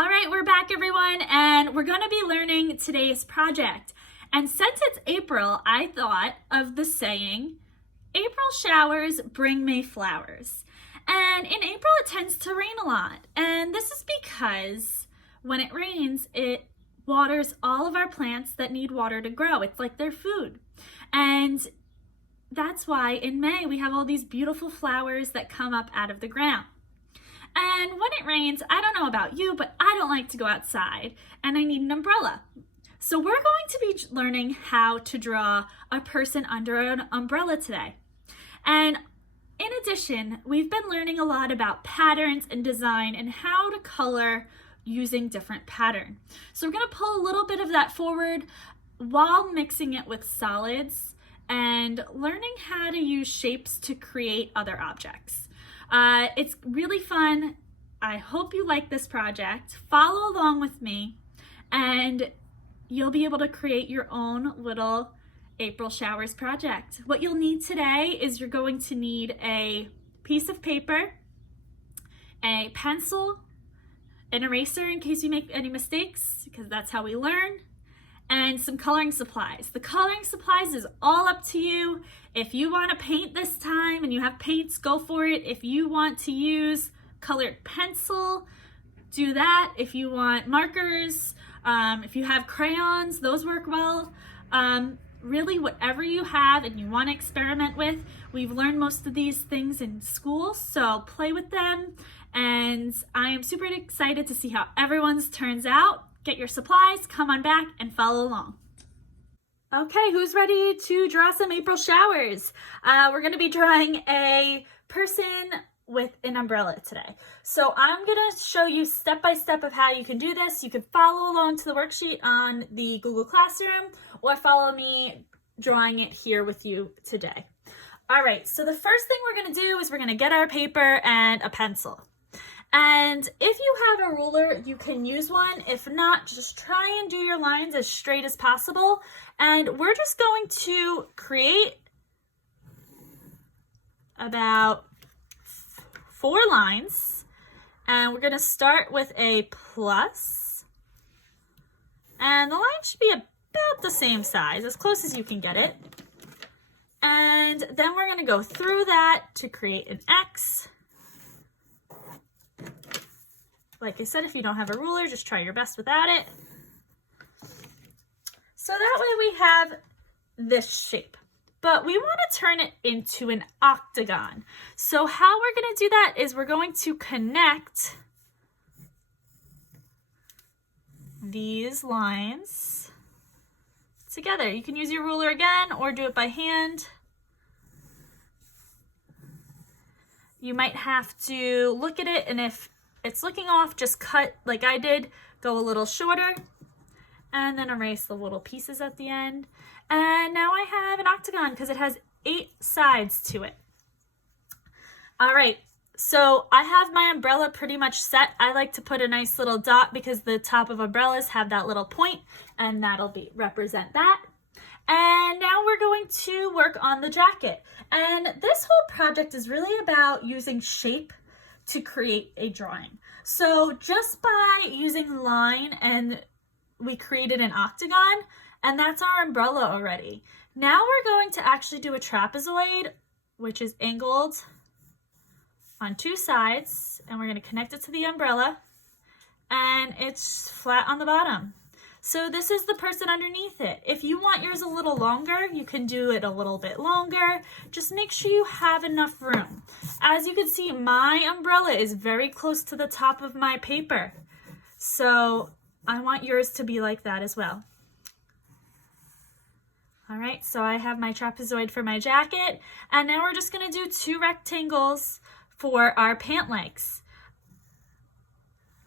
All right, we're back everyone, and we're gonna be learning today's project. And since it's April, I thought of the saying, April showers bring May flowers. And in April, it tends to rain a lot. And this is because when it rains, it waters all of our plants that need water to grow. It's like their food. And that's why in May, we have all these beautiful flowers that come up out of the ground. And when it rains, I don't know about you, but I don't like to go outside and I need an umbrella. So we're going to be learning how to draw a person under an umbrella today. And in addition, we've been learning a lot about patterns and design and how to color using different pattern. So we're going to pull a little bit of that forward while mixing it with solids and learning how to use shapes to create other objects. It's really fun. I hope you like this project. Follow along with me and you'll be able to create your own little April showers project. What you'll need today is you're going to need a piece of paper, a pencil, an eraser in case you make any mistakes, because that's how we learn, and some coloring supplies. The coloring supplies is all up to you. If you want to paint this time and you have paints, go for it. If you want to use colored pencil, do that. If you want markers, if you have crayons, those work well. Really, whatever you have and you want to experiment with. We've learned most of these things in school, so play with them. And I am super excited to see how everyone's turns out. Get your supplies, come on back and follow along. Okay, who's ready to draw some April showers? We're gonna be drawing a person with an umbrella today. So I'm gonna show you step by step of how you can do this. You can follow along to the worksheet on the Google Classroom or follow me drawing it here with you today. All right, so the first thing we're gonna do is we're gonna get our paper and a pencil. And if you have a ruler, you can use one. If not, just try and do your lines as straight as possible. And we're just going to create about 4 lines. And we're going to start with a plus. And the line should be about the same size, as close as you can get it. And then we're going to go through that to create an X. Like I said, if you don't have a ruler, just try your best without it. So that way we have this shape, but we want to turn it into an octagon. So how we're going to do that is we're going to connect these lines together. You can use your ruler again or do it by hand. You might have to look at it, and if it's looking off, just cut like I did, go a little shorter, and then erase the little pieces at the end. And now I have an octagon because it has 8 sides to it. All right, so I have my umbrella pretty much set. I like to put a nice little dot because the top of umbrellas have that little point, and that'll represent that. And now we're going to work on the jacket. And this whole project is really about using shape to create a drawing. So just by using line, and we created an octagon, and that's our umbrella already. Now we're going to actually do a trapezoid, which is angled on 2 sides, and we're going to connect it to the umbrella, and it's flat on the bottom. So this is the person underneath it. If you want yours a little longer, you can do it a little bit longer. Just make sure you have enough room. As you can see, my umbrella is very close to the top of my paper. So I want yours to be like that as well. All right, so I have my trapezoid for my jacket, and now we're just gonna do 2 rectangles for our pant legs.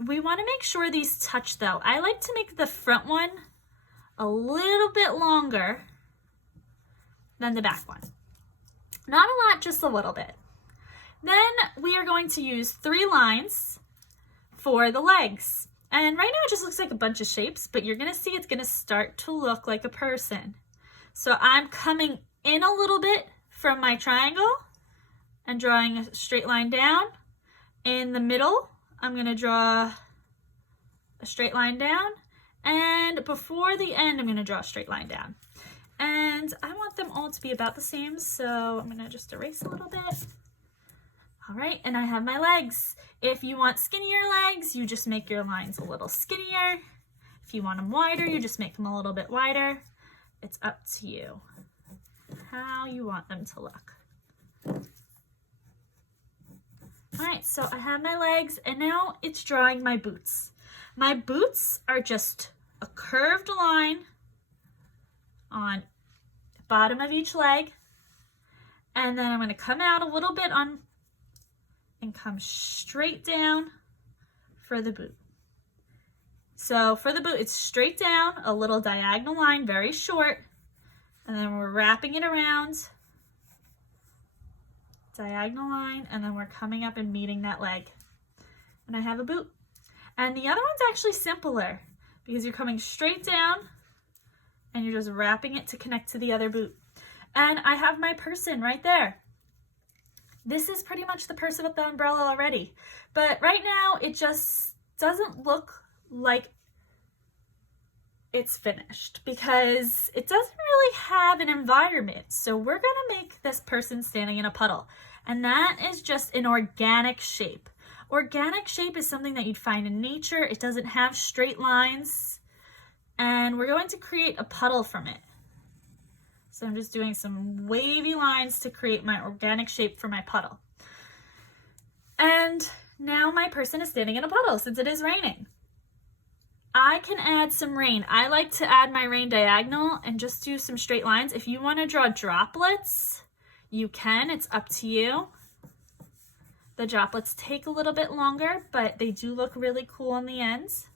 We want to make sure these touch though. I like to make the front one a little bit longer than the back one. Not a lot, just a little bit. Then we are going to use 3 lines for the legs. And right now it just looks like a bunch of shapes, but you're gonna see it's gonna start to look like a person. So I'm coming in a little bit from my triangle and drawing a straight line down. In the middle, I'm gonna draw a straight line down, and before the end, I'm gonna draw a straight line down. And I want them all to be about the same, so I'm gonna just erase a little bit. All right, and I have my legs. If you want skinnier legs, you just make your lines a little skinnier. If you want them wider, you just make them a little bit wider. It's up to you how you want them to look. All right, so I have my legs, and now it's drawing my boots. My boots are just a curved line on the bottom of each leg, and then I'm going to come out a little bit on and come straight down for the boot. So for the boot, it's straight down, a little diagonal line, very short, and then we're wrapping it around, diagonal line, and then we're coming up and meeting that leg. And I have a boot. And the other one's actually simpler because you're coming straight down and you're just wrapping it to connect to the other boot. And I have my person right there. This is pretty much the person with the umbrella already. But right now, it just doesn't look like it's finished because it doesn't really have an environment. So we're gonna make this person standing in a puddle. And that is just an organic shape. Organic shape is something that you'd find in nature. It doesn't have straight lines. And we're going to create a puddle from it. So I'm just doing some wavy lines to create my organic shape for my puddle. And now my person is standing in a puddle since it is raining. I can add some rain. I like to add my rain diagonal and just do some straight lines. If you want to draw droplets, you can. It's up to you. The droplets take a little bit longer, but they do look really cool on the ends.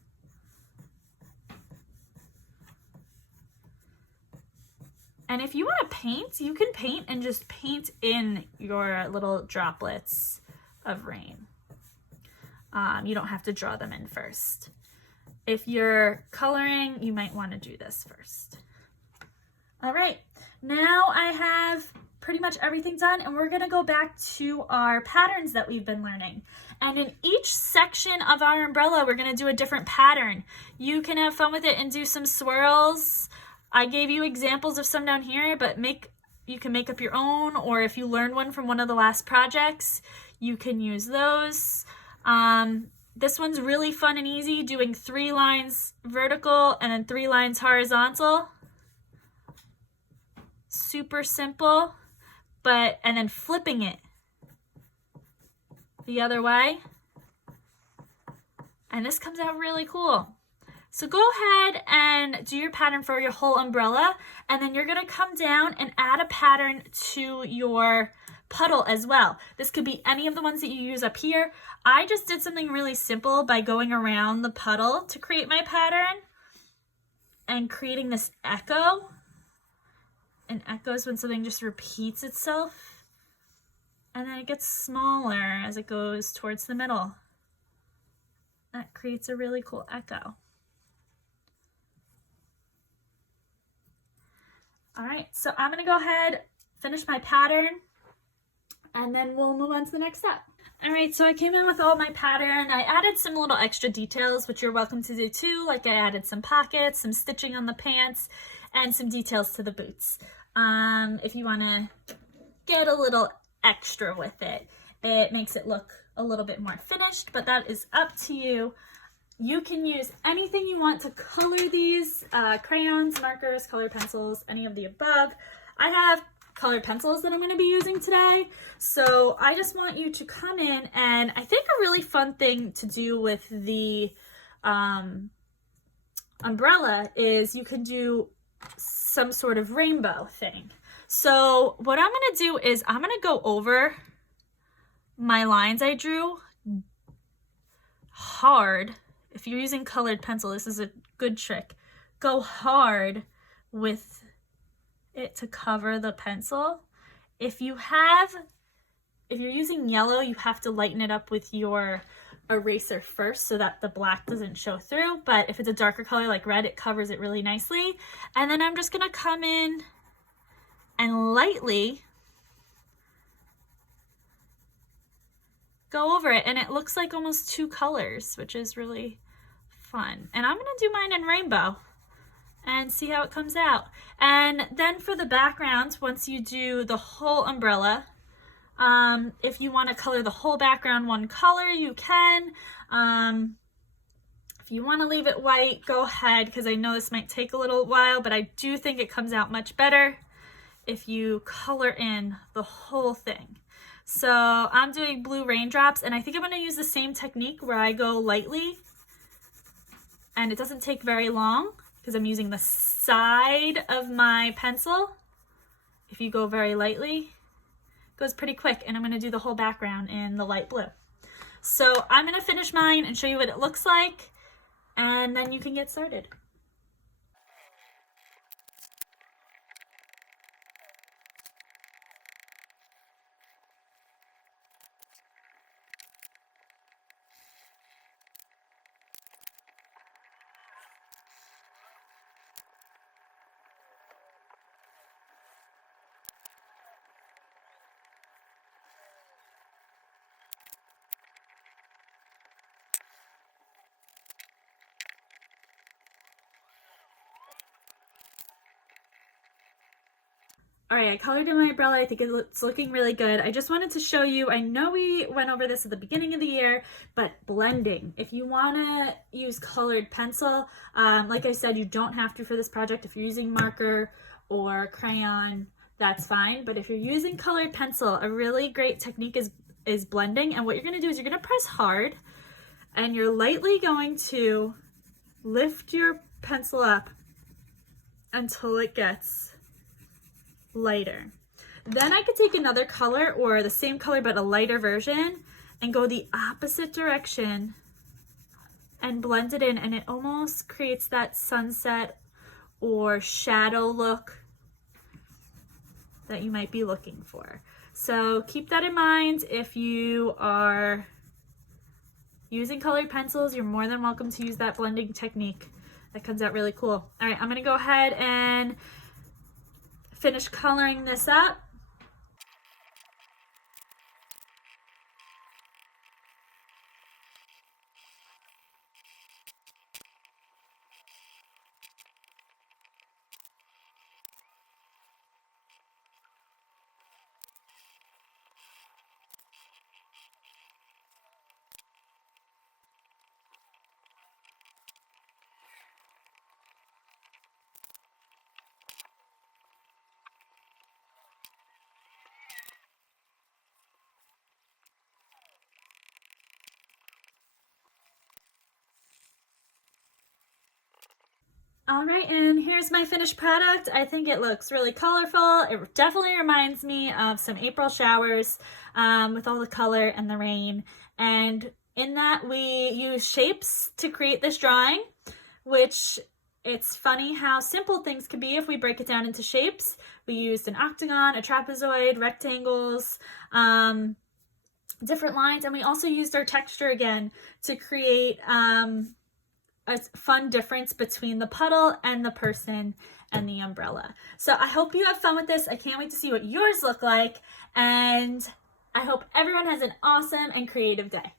And if you want to paint, you can paint and just paint in your little droplets of rain. You don't have to draw them in first. If you're coloring, you might want to do this first. All right, now I have pretty much everything done, and we're gonna go back to our patterns that we've been learning. And in each section of our umbrella, we're gonna do a different pattern. You can have fun with it and do some swirls. I gave you examples of some down here, but you can make up your own, or if you learned one from one of the last projects, you can use those. This one's really fun and easy, doing 3 lines vertical and then 3 lines horizontal. Super simple, and then flipping it the other way. And this comes out really cool. So go ahead and do your pattern for your whole umbrella, and then you're gonna come down and add a pattern to your puddle as well. This could be any of the ones that you use up here. I just did something really simple by going around the puddle to create my pattern and creating this echo. An echo is when something just repeats itself, and then it gets smaller as it goes towards the middle. That creates a really cool echo. All right, so I'm gonna go ahead, finish my pattern, and then we'll move on to the next step. All right, so I came in with all my pattern. I added some little extra details, which you're welcome to do too. Like I added some pockets, some stitching on the pants, and some details to the boots. If you wanna get a little extra with it, it makes it look a little bit more finished, but that is up to you. You can use anything you want to color these, crayons, markers, colored pencils, any of the above. I have colored pencils that I'm going to be using today, so I just want you to come in, and I think a really fun thing to do with the umbrella is you can do some sort of rainbow thing. So what I'm going to do is I'm going to go over my lines I drew hard. If you're using colored pencil, this is a good trick. Go hard with it to cover the pencil. If you're using yellow, you have to lighten it up with your eraser first so that the black doesn't show through. But if it's a darker color like red, it covers it really nicely. And then I'm just gonna come in and lightly go over it, and it looks like almost 2 colors, which is really fun. And I'm gonna do mine in rainbow and see how it comes out. And then for the background, once you do the whole umbrella, if you want to color the whole background one color, you can. If you want to leave it white, go ahead, because I know this might take a little while, but I do think it comes out much better if you color in the whole thing. So I'm doing blue raindrops, and I think I'm going to use the same technique where I go lightly, and it doesn't take very long because I'm using the side of my pencil. If you go very lightly, it goes pretty quick, and I'm going to do the whole background in the light blue. So I'm going to finish mine and show you what it looks like, and then you can get started. All right, I colored in my umbrella. I think it's looking really good. I just wanted to show you, I know we went over this at the beginning of the year, but blending. If you wanna use colored pencil, like I said, you don't have to for this project. If you're using marker or crayon, that's fine. But if you're using colored pencil, a really great technique is blending. And what you're gonna do is you're gonna press hard, and you're lightly going to lift your pencil up until it gets lighter. Then I could take another color or the same color but a lighter version and go the opposite direction and blend it in, and it almost creates that sunset or shadow look that you might be looking for. So keep that in mind. If you are using colored pencils, you're more than welcome to use that blending technique. That comes out really cool. All right, I'm gonna go ahead and finish coloring this up. All right, and here's my finished product. I think it looks really colorful. It definitely reminds me of some April showers with all the color and the rain. And in that, we use shapes to create this drawing, which it's funny how simple things can be if we break it down into shapes. We used an octagon, a trapezoid, rectangles, different lines, and we also used our texture again to create a fun difference between the puddle and the person and the umbrella. So I hope you have fun with this. I can't wait to see what yours look like, and I hope everyone has an awesome and creative day.